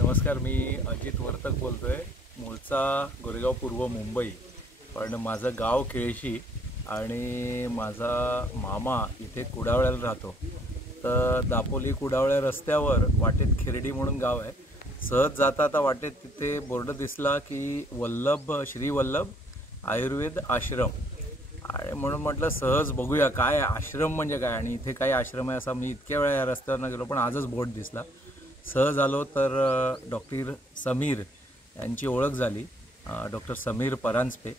नमस्कार, मी अजित वर्तक बोलतोय। मूळचा गोरेगाव पूर्व मुंबई, पण माझं गाव केळशी आणि माझा मामा इथे कुडावळ्याला राहतो। तर दापोली कुडावळ्या रस्त्यावर वाटेत खिरडी म्हणून गाव आहे। सहज जाता वाटेत तिथे बोर्ड दिसला की श्री वल्लभ आयुर्वेद आश्रम, आणि म्हणून म्हटलं सहज बघूया काय आश्रम म्हणजे काय आणि इथे काय आश्रम आहे असं मी इतक्या वेळा या रस्त्यावरनं गेलो, पण आजच बोर्ड दिसला। सहज आलो तर डॉक्टर समीर यांची ओळख झाली, डॉक्टर समीर परांजपे,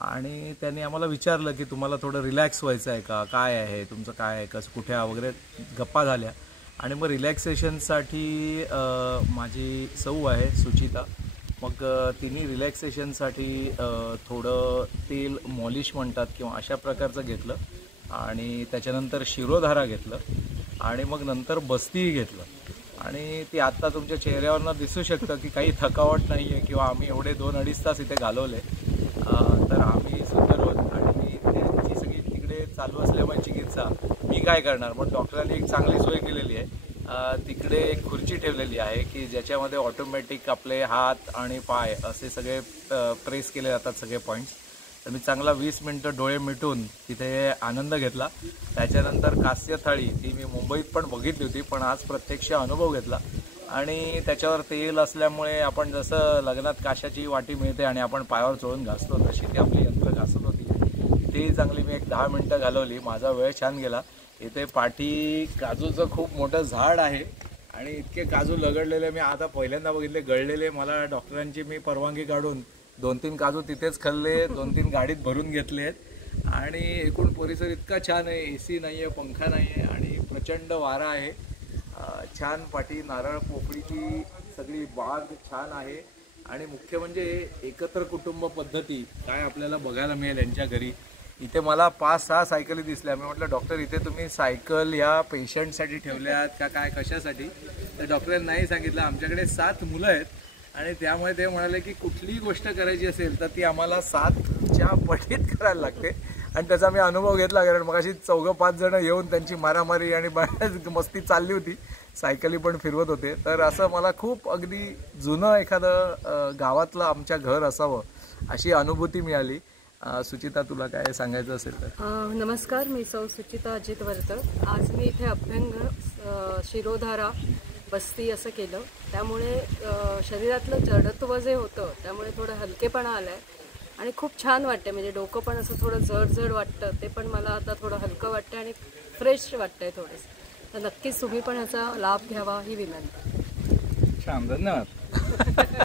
आणि त्यांनी आम्हाला विचारलं की तुम्हाला थोडं रिलॅक्स व्हायचं आहे का, काय आहे तुमचं, काय आहे, कसं कुठे वगैरे गप्पा झाल्या। आणि मग रिलॅक्सेशनसाठी माझी सौ आहे सुचिता, मग तिने रिलॅक्सेशनसाठी थोडं तेल मॉलिश म्हणतात किंवा अशा प्रकारचं घेतलं, आणि त्याच्यानंतर शिरोधारा घेतलं, आणि मग नंतर बस्ती घेतलं। आणि ती आत्ता तुमच्या चेहऱ्यावरनं दिसू शकतं की काही थकावट नाही आहे, किंवा आम्ही एवढे 2-2.5 तास इथे घालवले, तर आम्ही सुंदर होत। आणि त्यांची सगळी तिकडे चालू असल्यामुळे चिकित्सा मी काय करणार, पण डॉक्टरांनी एक चांगली सोय केलेली आहे। तिकडे एक खुर्ची ठेवलेली आहे की ज्याच्यामध्ये ऑटोमॅटिक आपले हात आणि पाय असे सगळे प्रेस केले जातात, सगळे पॉईंट्स। तर मी चांगला 20 मिनटं डोळे मिटून तिथे आनंद घेतला। त्याच्यानंतर कास्य थाळी ती मी मुंबईत पण बघितली होती, पण आज प्रत्यक्ष अनुभव घेतला। आणि त्याच्यावर तेल असल्यामुळे आपण जसं लग्नात काशाची वाटी मिळते आणि आपण पायावर चोळून घासतो, तशी ती आपली यंत्र घासत होती। ती चांगली मी एक 10 मिनटं घालवली, माझा वेळ छान गेला। इथे पाठी काजूचं खूप मोठं झाड आहे आणि इतके काजू लगडलेले मी आता पहिल्यांदा बघितले, गळलेले। मला डॉक्टरांची मी परवानगी काढून 2-3 काजू तिथेच खाल्ले, 2-3 गाडीत भरून घेतलेत। आणि एकूण परिसर इतका छान आहे, AC नाही आहे, पंखा नाही आहे, आणि प्रचंड वारा आहे। छान पाठी नारळ पोफळीची सगळी बाग छान आहे। आणि मुख्य म्हणजे एकत्र कुटुंब पद्धती काय आपल्याला बघायला मिळेल यांच्या घरी। इथे मला 5-6 सायकली दिसल्या। मी म्हटलं डॉक्टर इथे तुम्ही सायकल या पेशंटसाठी ठेवल्यात का काय, कशासाठी? तर डॉक्टरांनी नाही सांगितलं, आमच्याकडे 7 मुलं आहेत आणि त्यामुळे ते म्हणाले की कुठलीही गोष्ट करायची असेल तर ती आम्हाला 7च्या पटीत करायला लागते। आणि त्याचा मी अनुभव घेतला, कारण मग अशी 4-5 जण येऊन त्यांची मारामारी आणि मस्ती चालली होती, सायकली पण फिरवत होते। तर असं मला खूप अगदी जुनं एखादं गावातलं आमच्या घर असावं अशी अनुभूती मिळाली। सुचिता, तुला काय सांगायचं असेल तर? नमस्कार, मी सौ सुचिता अजित वर्तक। आज मी इथे अभ्यंग, शिरोधारा, बस्ती असं केलं, त्यामुळे शरीरातलं जडत्व जे होतं त्यामुळे थोडं हलकेपणा आला आहे आणि खूप छान वाटते। म्हणजे डोकं पण असं थोडं जड वाटतं, ते पण मला आता थोडं हलकं वाटतं आणि फ्रेश वाटतंय थोडंसं। तर नक्कीच तुम्ही पण ह्याचा लाभ घ्यावा ही विनंती। छान, धन्यवाद।